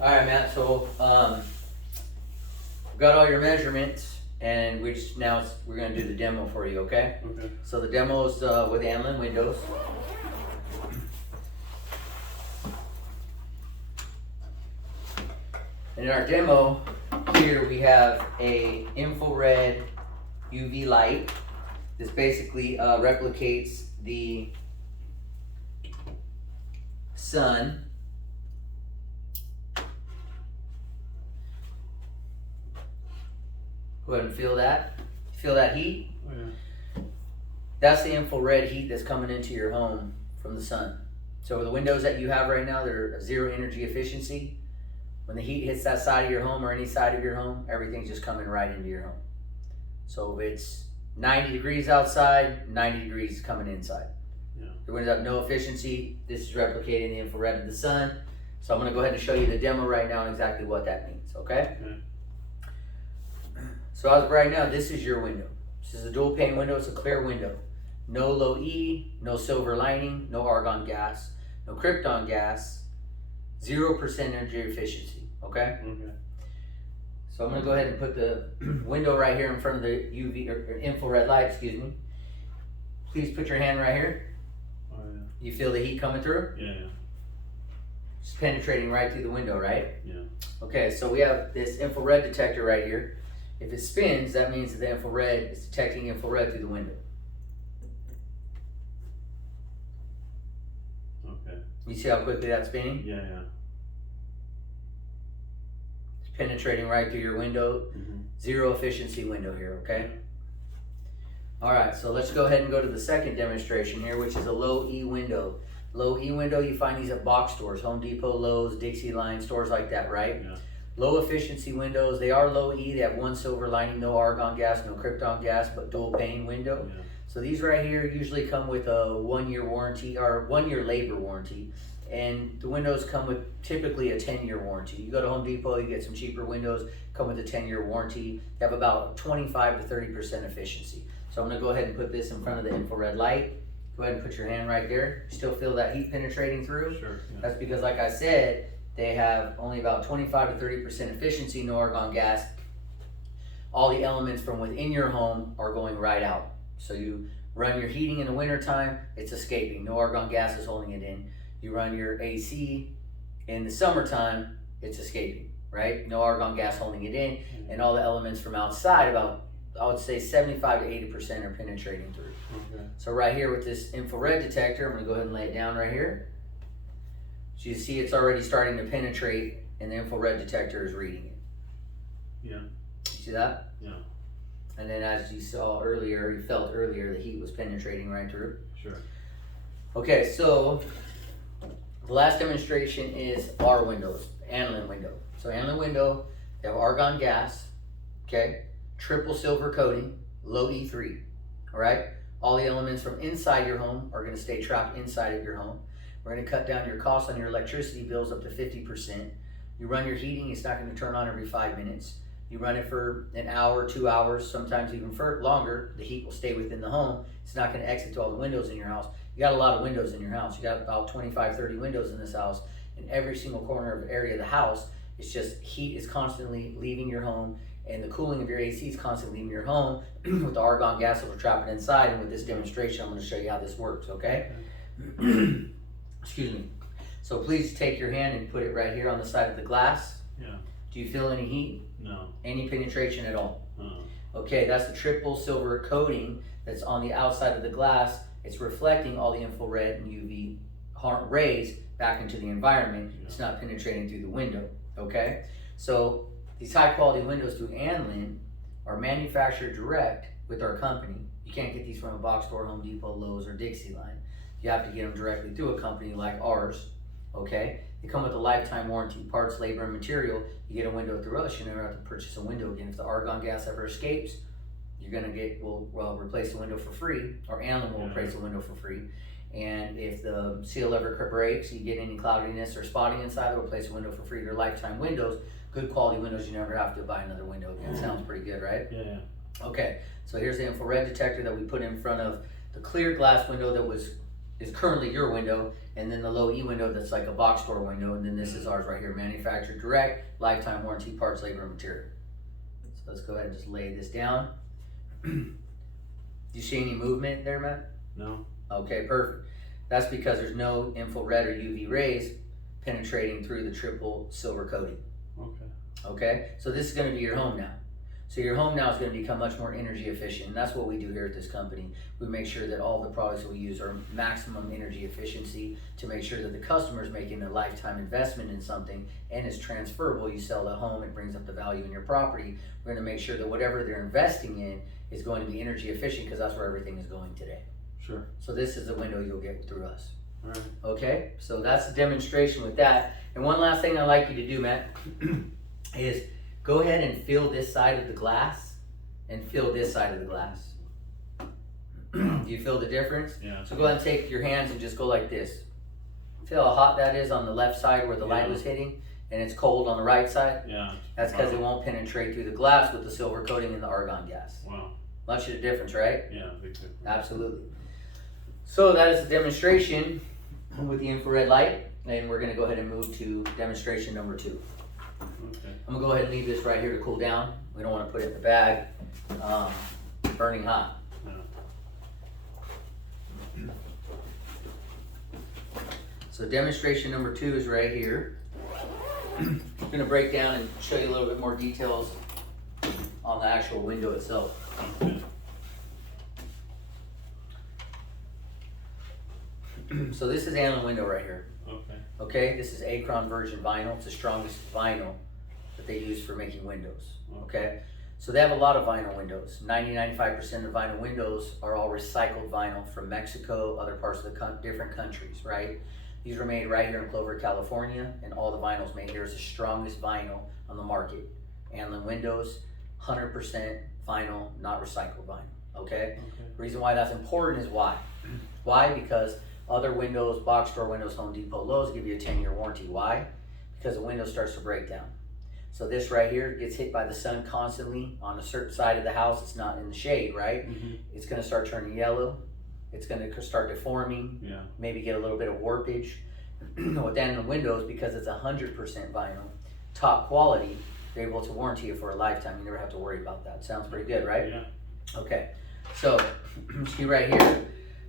All right, Matt. So got all your measurements, and we're gonna do the demo for you. Okay. Okay. So the demo is with Anlin windows. And in our demo here, we have a infrared UV light. This basically replicates the sun. Go ahead and feel that. Feel that heat? Oh, yeah. That's the infrared heat that's coming into your home from the sun. So the windows that you have right now, they're zero energy efficiency. When the heat hits that side of your home or any side of your home, everything's just coming right into your home. So if it's 90 degrees outside, 90 degrees coming inside. Yeah. The windows have no efficiency. This is replicating the infrared of the sun. So I'm gonna go ahead and show you the demo right now and exactly what that means, okay? Okay. So as of right now, this is your window. This is a dual pane window, it's a clear window. No low E, no silver lining, no argon gas, no krypton gas, 0% energy efficiency, okay? Okay. So I'm gonna go ahead and put the window right here in front of the UV or infrared light, excuse me. Please put your hand right here. Oh, yeah. You feel the heat coming through? Yeah. It's penetrating right through the window, right? Yeah. Okay, so we have this infrared detector right here. If it spins, that means that the infrared is detecting infrared through the window. Okay. You see how quickly that's spinning? Yeah. Yeah. It's penetrating right through your window. Mm-hmm. Zero efficiency window here, okay? All right, so let's go ahead and go to the second demonstration here, which is a low E window. Low E window, you find these at box stores, Home Depot, Lowe's, Dixie Line, stores like that, right? Yeah. Low efficiency windows, they are low E, they have one silver lining, no argon gas, no krypton gas, but dual pane window. Yeah. So these right here usually come with a 1-year warranty or 1-year labor warranty. And the windows come with typically a 10-year warranty. You go to Home Depot, you get some cheaper windows, come with a 10-year warranty. They have about 25 to 30% efficiency. So I'm gonna go ahead and put this in front of the infrared light. Go ahead and put your hand right there. You still feel that heat penetrating through? Sure. Yeah. That's because, like I said, they have only about 25 to 30% efficiency, no argon gas. All the elements from within your home are going right out. So you run your heating in the wintertime, it's escaping. No argon gas is holding it in. You run your AC in the summertime, it's escaping, right? No argon gas holding it in. And all the elements from outside, about, I would say 75 to 80% are penetrating through. Okay. So right here with this infrared detector, I'm gonna go ahead and lay it down right here. So you see it's already starting to penetrate and the infrared detector is reading it. Yeah. You see that? Yeah. And then as you saw earlier, you felt earlier, the heat was penetrating right through. Sure. Okay, so the last demonstration is our windows, Anlin window. So Anlin window, they have argon gas, okay? Triple silver coating, low E3, all right? All the elements from inside your home are gonna stay trapped inside of your home. We're gonna cut down your costs on your electricity bills up to 50%. You run your heating, it's not gonna turn on every 5 minutes. You run it for an hour, 2 hours, sometimes even for longer. The heat will stay within the home. It's not gonna exit to all the windows in your house. You got a lot of windows in your house. You got about 25, 30 windows in this house. In every single corner of the area of the house, it's just heat is constantly leaving your home and the cooling of your AC is constantly leaving your home with the argon gas that we're trapping inside. And with this demonstration, I'm gonna show you how this works, okay? Excuse me. So please take your hand and put it right here on the side of the glass. Yeah. Do you feel any heat? No. Any penetration at all? Uh-uh. Okay, that's the triple silver coating that's on the outside of the glass. It's reflecting all the infrared and UV rays back into the environment. It's not penetrating through the window, okay? So these high quality windows through Anlin are manufactured direct with our company. You can't get these from a box store, Home Depot, Lowe's, or Dixie Line. You have to get them directly through a company like ours, okay? They come with a lifetime warranty, parts, labor, and material. You get a window through us, you never have to purchase a window again. If the argon gas ever escapes, you're gonna get, we'll replace the window for free, or Anlin will replace the window for free. And if the seal ever breaks, you get any cloudiness or spotting inside, they'll replace the window for free. They're lifetime windows, good quality windows. You never have to buy another window again. Sounds pretty good, right? Yeah. Okay, so here's the infrared detector that we put in front of the clear glass window that is currently your window, and then the low E window that's like a box store window, and then this is ours right here, manufactured direct, lifetime warranty, parts, labor, and material. So let's go ahead and just lay this down. Do you see any movement there, Matt? No. Okay, perfect. That's because there's no infrared or UV rays penetrating through the triple silver coating. Okay. Okay, so this is going to be your home now. So your home now is going to become much more energy efficient, and that's what we do here at this company. We make sure that all the products that we use are maximum energy efficiency to make sure that the customer is making a lifetime investment in something and is transferable. You sell the home, it brings up the value in your property. We're going to make sure that whatever they're investing in is going to be energy efficient because that's where everything is going today. Sure. So this is the window you'll get through us. All right. Okay, so that's the demonstration with that. And one last thing I'd like you to do, Matt, is go ahead and fill this side of the glass and fill this side of the glass. Do you feel the difference? Yeah. So go ahead and take your hands and just go like this. Feel how hot that is on the left side where the light was hitting, and it's cold on the right side? Yeah. That's because it won't penetrate through the glass with the silver coating and the argon gas. Wow. Much of the difference, right? Yeah, big difference. Absolutely. So that is the demonstration with the infrared light, and we're going to go ahead and move to demonstration number 2. Okay. I'm gonna go ahead and leave this right here to cool down. We don't want to put it in the bag, burning hot. Yeah. So demonstration number 2 is right here. I'm gonna break down and show you a little bit more details on the actual window itself. Okay. So this is Anlin window right here. Okay. Okay, this is Acron virgin vinyl. It's the strongest vinyl that they use for making windows. Okay, so they have a lot of vinyl windows. 90-95% of vinyl windows are all recycled vinyl from Mexico, other parts of the different countries, right? These were made right here in Clover, California, and all the vinyls made here is the strongest vinyl on the market. Anlin windows, 100% vinyl, not recycled vinyl. Okay? Okay. The reason why that's important is why? Why? Because other windows, box store windows, Home Depot, Lowe's give you a 10-year warranty. Why? Because the window starts to break down. So this right here gets hit by the sun constantly on a certain side of the house. It's not in the shade, right? Mm-hmm. It's going to start turning yellow. It's going to start deforming. Yeah. Maybe get a little bit of warpage. With that in the windows, because it's 100% vinyl, top quality, they're able to warranty you for a lifetime. You never have to worry about that. Sounds pretty good, right? Yeah. Okay. So see right here.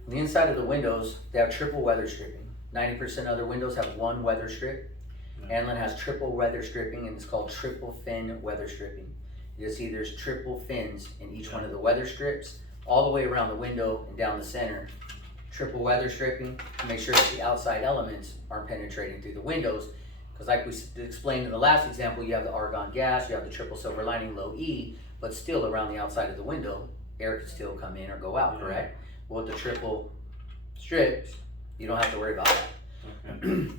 On the inside of the windows, they have triple weather stripping. 90% of other windows have one weather strip. Anlin has triple weather stripping, and it's called triple fin weather stripping. You'll see there's triple fins in each one of the weather strips, all the way around the window and down the center. Triple weather stripping to make sure that the outside elements aren't penetrating through the windows. Because like we explained in the last example, you have the argon gas, you have the triple silver lining, low E, but still around the outside of the window, air can still come in or go out, correct? Well, with the triple strips, you don't have to worry about that. Okay.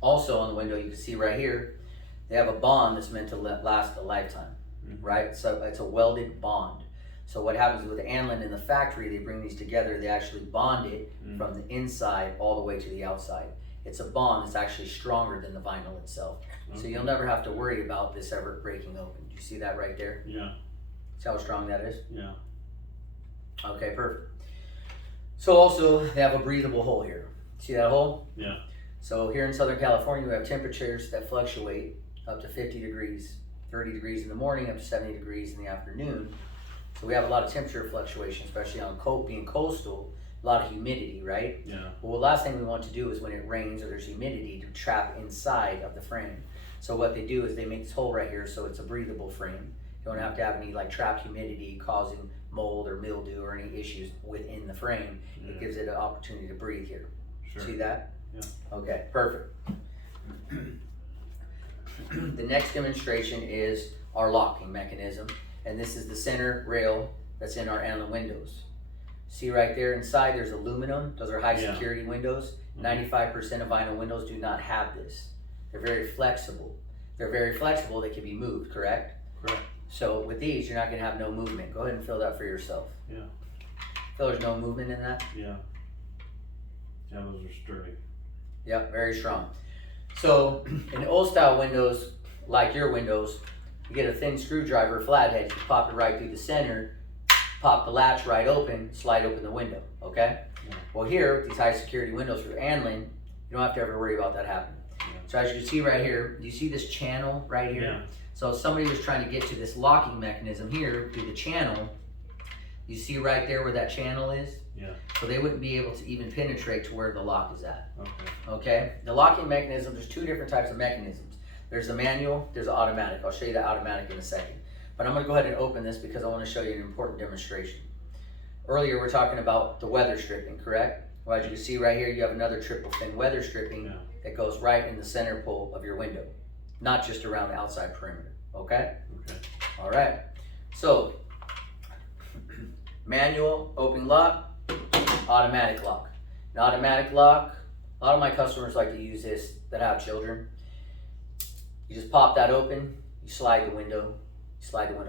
Also on the window, you can see right here, they have a bond that's meant to last a lifetime, right? So it's a welded bond. So what happens with Anlin in the factory, they bring these together, they actually bond it from the inside all the way to the outside. It's a bond that's actually stronger than the vinyl itself. So you'll never have to worry about this ever breaking open. Do you see that right there? Yeah. See how strong that is? Yeah. Okay, perfect. So also, they have a breathable hole here. See that hole? Yeah. So here in Southern California, we have temperatures that fluctuate up to 50 degrees, 30 degrees in the morning, up to 70 degrees in the afternoon. So we have a lot of temperature fluctuation, especially on being coastal, a lot of humidity, right? Yeah. Well, the last thing we want to do is when it rains or there's humidity to trap inside of the frame. So what they do is they make this hole right here so it's a breathable frame. You don't have to have any like trapped humidity causing mold or mildew or any issues within the frame. Yeah. It gives it an opportunity to breathe here. Sure. See that? Yeah. Okay, perfect. The next demonstration is our locking mechanism, and this is the center rail that's in our Anlin windows. See right there inside there's aluminum. Those are high security windows. 95% of vinyl windows do not have this. They're very flexible. They're very flexible, they can be moved, correct? Correct. So with these, you're not gonna have no movement. Go ahead and fill that for yourself. Yeah. Feel there's no movement in that? Yeah. Yeah, those are sturdy. Yep, very strong. So in old style windows, like your windows, you get a thin screwdriver, flathead, you pop it right through the center, pop the latch right open, slide open the window, okay? Well, here, with these high security windows for Anlin, you don't have to ever worry about that happening. Yeah. So as you can see right here, do you see this channel right here? Yeah. So if somebody was trying to get to this locking mechanism here through the channel, you see right there where that channel is? Yeah. So they wouldn't be able to even penetrate to where the lock is at. Okay. Okay? The locking mechanism, there's two different types of mechanisms. There's the manual, there's the automatic. I'll show you the automatic in a second. But I'm gonna go ahead and open this because I wanna show you an important demonstration. Earlier we're talking about the weather stripping, correct? Well, as you can see right here, you have another triple fin weather stripping Yeah. that goes right in the center pole of your window, not just around the outside perimeter, okay? Okay. All right, so manual, open lock, automatic lock. An automatic lock, a lot of my customers like to use this that have children. You just pop that open, you slide the window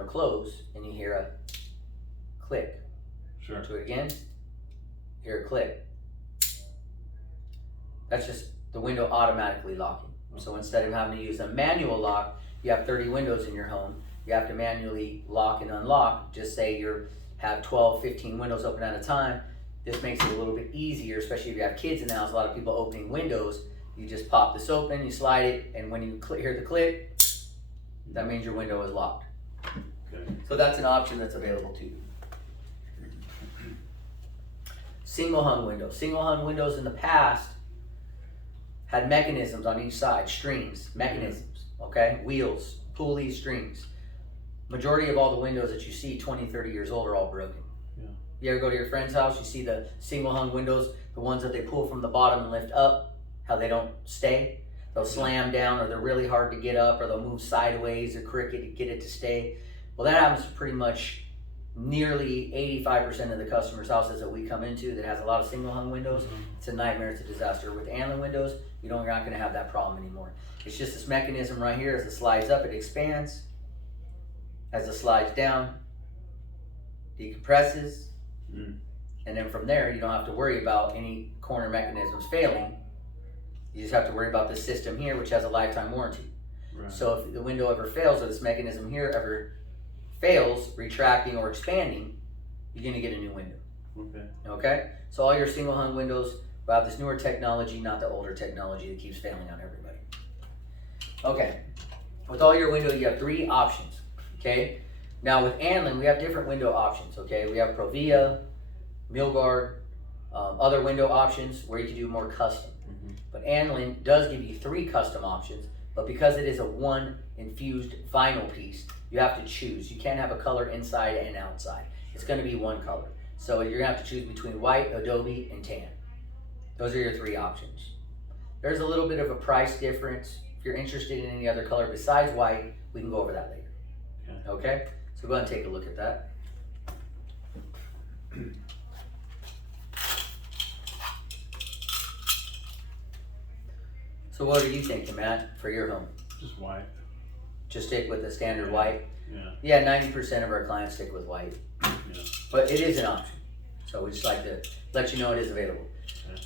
closed, and you hear a click. Sure. Do it again, hear a click. That's just the window automatically locking. So instead of having to use a manual lock, you have 30 windows in your home, you have to manually lock and unlock. Just say you have 12, 15 windows open at a time. This makes it a little bit easier, especially if you have kids in the house. A lot of people opening windows. You just pop this open, you slide it, and when you hear the click, that means your window is locked. Okay. So that's an option that's available to you. Single hung windows. Single hung windows in the past had mechanisms on each side, strings, mechanisms, okay? Wheels, pulleys, strings. Majority of all the windows that you see 20, 30 years old are all broken. Yeah. You ever go to your friend's house, you see the single hung windows, the ones that they pull from the bottom and lift up, how they don't stay? They'll slam down, or they're really hard to get up, or they'll move sideways or crooked to get it to stay. Well, that happens to pretty much nearly 85% of the customers' houses that we come into that has a lot of single hung windows. It's a nightmare, it's a disaster. With Anlin windows, you're not gonna have that problem anymore. It's just this mechanism right here. As it slides up, it expands. As it slides down, decompresses. And then from there, you don't have to worry about any corner mechanisms failing. You just have to worry about this system here, which has a lifetime warranty. Right. So if the window ever fails, or this mechanism here ever fails, retracting or expanding, you're gonna get a new window. Okay. Okay? So all your single hung windows will have this newer technology, not the older technology that keeps failing on everybody. Okay, with all your windows, you have three options, okay? Now with Anlin, we have different window options, okay? We have Provia, Milgard, other window options where you can do more custom. But Anlin does give you 3 custom options, but because it is a one infused vinyl piece, you have to choose. You can't have a color inside and outside. It's gonna be one color. So you're gonna have to choose between white, adobe, and tan. Those are your 3 options. There's a little bit of a price difference. If you're interested in any other color besides white, we can go over that later. Okay? So go ahead and take a look at that. So what are you thinking, Matt, for your home? Just white. Just stick with the standard white? Yeah. Yeah, 90% of our clients stick with white. Yeah. But it is an option. So we just like to let you know it is available. Okay.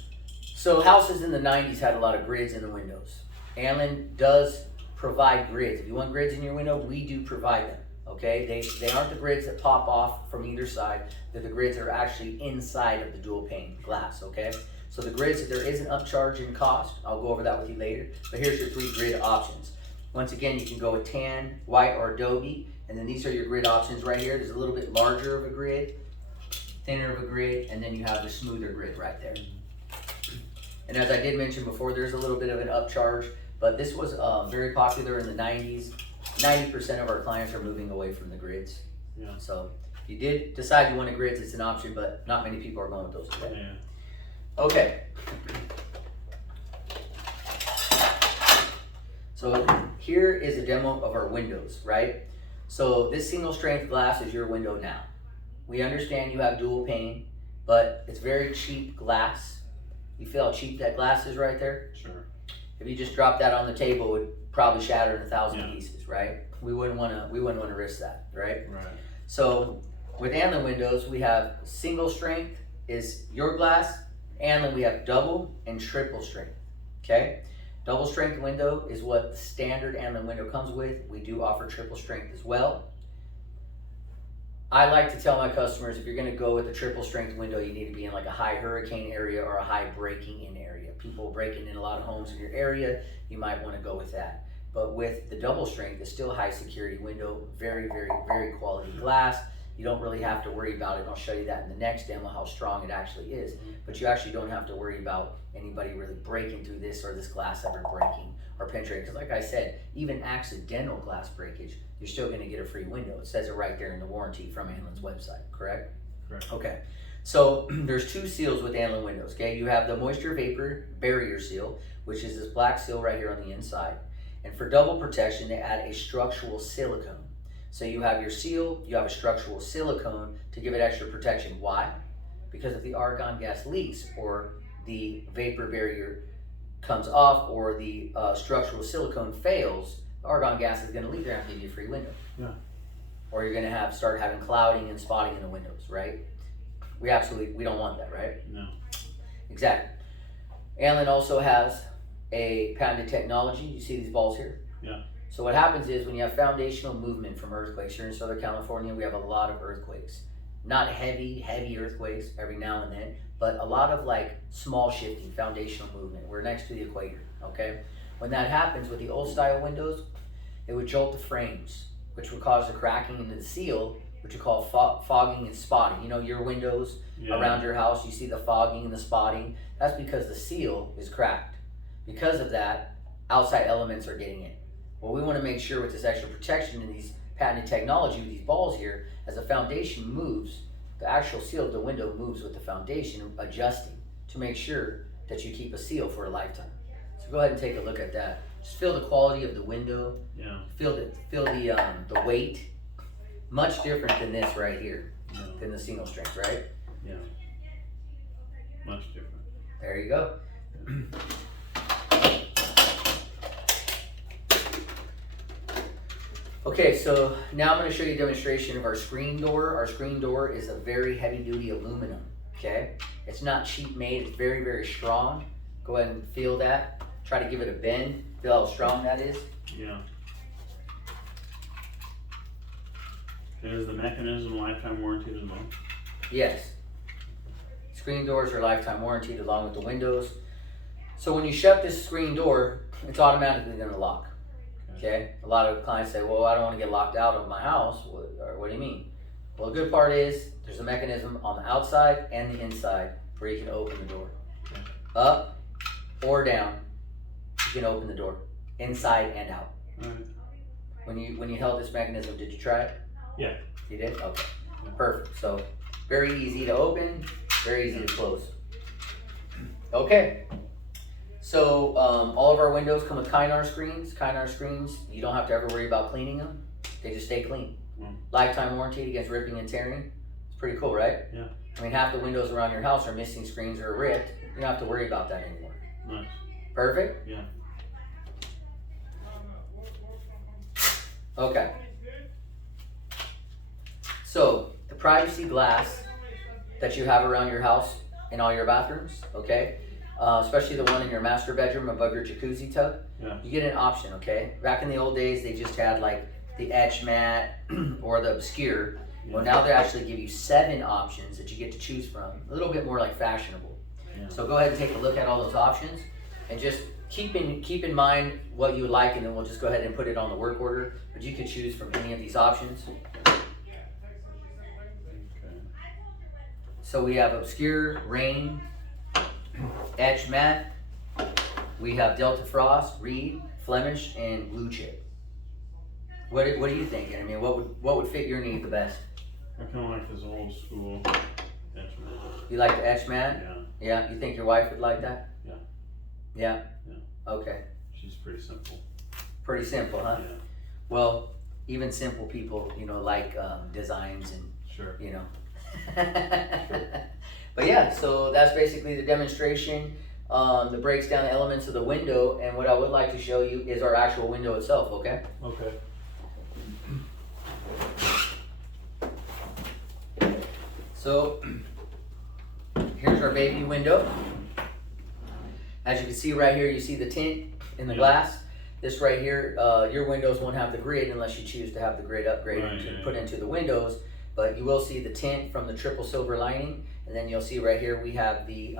So houses in the 90s had a lot of grids in the windows. Anlin does provide grids. If you want grids in your window, we do provide them. Okay? They aren't the grids that pop off from either side. They're the grids that are actually inside of the dual pane glass. Okay? So the grids, there is an upcharge in cost. I'll go over that with you later. But here's your 3 grid options. Once again, you can go with tan, white, or adobe. And then these are your grid options right here. There's a little bit larger of a grid, thinner of a grid, and then you have the smoother grid right there. And as I did mention before, there's a little bit of an upcharge, but this was very popular in the 90s. 90% of our clients are moving away from the grids. Yeah. So if you did decide you wanted grids, it's an option, but not many people are going with those today. Yeah. Okay. So here is a demo of our windows, right? So this single strength glass is your window now. We understand you have dual pane, but it's very cheap glass. You feel how cheap that glass is right there? Sure. If you just drop that on the table, it would probably shatter in 1,000 Yeah. pieces, right? We wouldn't want to risk that, right? Right. So with Anlin windows, we have single strength is your glass. Anlin, we have double and triple strength, okay? Double strength window is what the standard Anlin window comes with. We do offer triple strength as well. I like to tell my customers, if you're gonna go with a triple strength window, you need to be in like a high hurricane area or a high breaking in area. People breaking in a lot of homes in your area, you might wanna go with that. But with the double strength, it's still a high security window, very, very, very quality glass. You don't really have to worry about it, and I'll show you that in the next demo, how strong it actually is. But you actually don't have to worry about anybody really breaking through this or this glass ever breaking or penetrating. Because like I said, even accidental glass breakage, you're still gonna get a free window. It says it right there in the warranty from Anlin's website, correct? Correct. Okay, so there's two seals with Anlin windows, okay? You have the moisture vapor barrier seal, which is this black seal right here on the inside. And for double protection, they add a structural silicone. So you have your seal, you have a structural silicone to give it extra protection. Why? Because if the argon gas leaks or the vapor barrier comes off or the structural silicone fails, the argon gas is gonna leak there and give you a free window. Yeah. Or you're gonna start having clouding and spotting in the windows, right? We don't want that, right? No. Exactly. Anlin also has a patented technology. You see these balls here? Yeah. So what happens is when you have foundational movement from earthquakes, here in Southern California, we have a lot of earthquakes. Not heavy earthquakes every now and then, but a lot of like small shifting, foundational movement. We're next to the equator, okay? When that happens with the old style windows, it would jolt the frames, which would cause the cracking into the seal, which we call fogging and spotting. You know, your windows around your house, you see the fogging and the spotting. That's because the seal is cracked. Because of that, outside elements are getting in. Well, we want to make sure with this extra protection and these patented technology with these balls here, as the foundation moves, the actual seal of the window moves with the foundation, adjusting to make sure that you keep a seal for a lifetime. So go ahead and take a look at that. Just feel the quality of the window. Yeah. Feel the weight. Much different than this right here, than the single strength, right? Yeah. Much different. There you go. Okay, so now I'm going to show you a demonstration of our screen door. Our screen door is a very heavy duty aluminum, okay? It's not cheap made, it's very, very strong. Go ahead and feel that. Try to give it a bend. Feel how strong that is. Yeah. Is the mechanism lifetime warranted as well? Yes. Screen doors are lifetime warranted along with the windows. So when you shut this screen door, it's automatically going to lock. Okay? A lot of clients say, well, I don't want to get locked out of my house. What do you mean? Well, the good part is there's a mechanism on the outside and the inside where you can open the door. Okay. Up or down, you can open the door, inside and out. All right. When you held this mechanism, did you try it? Yeah. You did? Okay. Perfect. So very easy to open, very easy to close. Okay. So all of our windows come with Kynar screens. Kynar screens, you don't have to ever worry about cleaning them. They just stay clean. Lifetime warranty against ripping and tearing. It's pretty cool, right? Yeah. I mean, half the windows around your house are missing screens or ripped. You don't have to worry about that anymore. Nice. Perfect? Yeah. Okay. So the privacy glass that you have around your house in all your bathrooms, okay? Especially the one in your master bedroom above your jacuzzi tub, Yeah. you get an option, okay? Back in the old days, they just had like the etch matte or the obscure. Well, now they actually give you 7 options that you get to choose from. A little bit more like fashionable. Yeah. So go ahead and take a look at all those options and just keep in mind what you would like, and then we'll just go ahead and put it on the work order. But you can choose from any of these options. Okay. So we have obscure, rain, etch matte. We have Delta Frost, Reed, Flemish, and Blue Chip. What do you think? I mean, what would fit your need the best? I kind of like this old school etch matte. You like the etch matte? Yeah. Yeah. You think your wife would like that? Yeah. Yeah. Yeah. Okay. She's pretty simple. Pretty simple, huh? Yeah. Well, even simple people, like designs and Sure. But yeah, so that's basically the demonstration that breaks down the elements of the window. And what I would like to show you is our actual window itself, okay? Okay. So here's our baby window. As you can see right here, you see the tint in the glass. This right here, your windows won't have the grid unless you choose to have the grid upgraded to put into the windows. but you will see the tint from the triple silver lining, and then you'll see right here we have the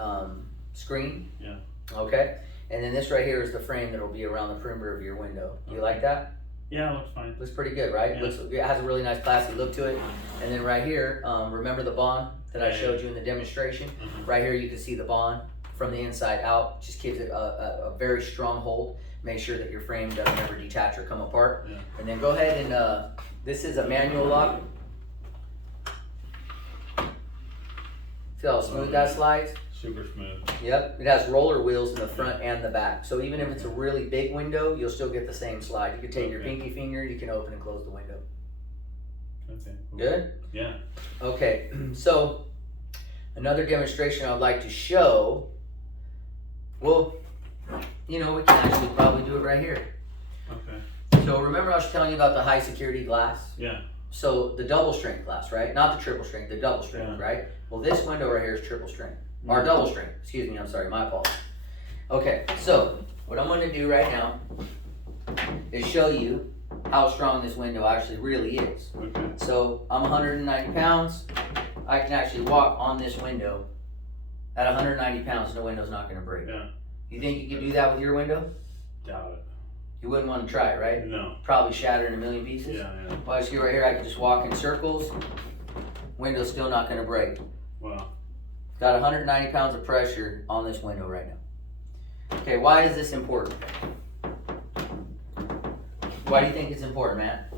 screen. Yeah. Okay, and then this right here is the frame that will be around the perimeter of your window. Do you like that? Yeah, looks fine. Looks pretty good, right? Yeah. It has a really nice classy look to it. And then right here, remember the bond that I showed you in the demonstration? Mhm. Right here you can see the bond from the inside out. Just gives it a very strong hold. Make sure that your frame doesn't ever detach or come apart. Yeah. And then go ahead and, this is a manual lock. See how smooth that slides? Super smooth. Yep, it has roller wheels in the front and the back. So even if it's a really big window, you'll still get the same slide. You can take your pinky finger, you can open and close the window. Okay. Cool. Good? Yeah. Okay, so another demonstration I'd like to show, well, you know, we can actually probably do it right here. Okay. So remember I was telling you about the high security glass? Yeah. So the double strength glass, right? Not the triple strength, the double strength, Yeah. right? Well, this window right here is triple strength. Or double strength, excuse me, I'm sorry, my apologies. Okay, so what I'm gonna do right now is show you how strong this window actually really is. Okay. So I'm 190 pounds. I can actually walk on this window at 190 pounds and the window's not gonna break. Yeah. You think you could do that with your window? Doubt it. You wouldn't wanna try it, right? No. Probably shatter in a million pieces. Yeah, yeah. Well, I see right here, I can just walk in circles. Window's still not gonna break. Wow. Got 190 pounds of pressure on this window right now. Okay, why is this important? Why do you think it's important, Matt?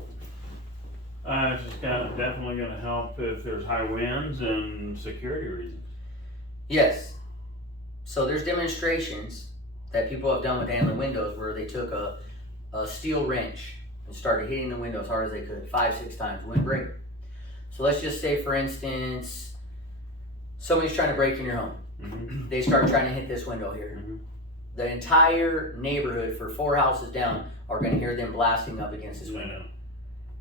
It's just definitely gonna help if there's high winds and security reasons. Yes. So there's demonstrations that people have done with Anlin windows where they took a steel wrench and started hitting the window as hard as they could, 5-6 times, wouldn't break. So let's just say, for instance, somebody's trying to break in your home. Mm-hmm. They start trying to hit this window here. Mm-hmm. The entire neighborhood for 4 houses down are going to hear them blasting up against this window.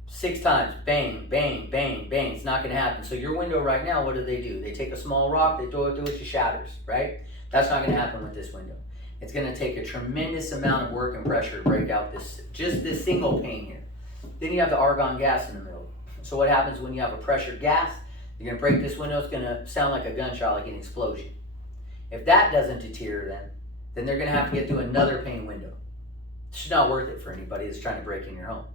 6 times, bang, bang, bang, bang. It's not going to happen. So your window right now, what do? They take a small rock, they throw it through it, it shatters, right? That's not going to happen with this window. It's going to take a tremendous amount of work and pressure to break out just this single pane here. Then you have the argon gas in the middle. So what happens when you have a pressured gas? You're gonna break this window, it's gonna sound like a gunshot, like an explosion. If that doesn't deter them, then they're gonna have to get through another pane window. It's just not worth it for anybody that's trying to break in your home,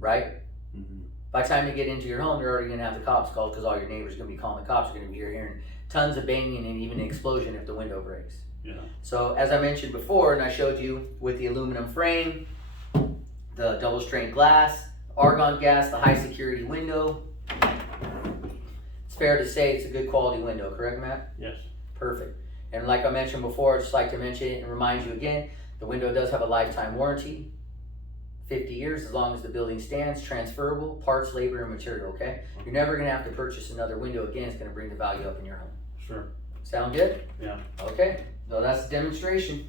right? Mm-hmm. By the time you get into your home, you're already gonna have the cops called because all your neighbors are gonna be calling the cops. You're gonna be hearing tons of banging and even an explosion if the window breaks. Yeah. So as I mentioned before, and I showed you with the aluminum frame, the double strength glass, argon gas, the high security window, it's fair to say it's a good quality window, correct, Matt? Yes. Perfect. And like I mentioned before, I'd just like to mention it and remind you again, the window does have a lifetime warranty, 50 years as long as the building stands, transferable, parts, labor, and material, okay? You're never gonna have to purchase another window again. It's gonna bring the value up in your home. Sure. Sound good? Yeah. Okay, so that's the demonstration.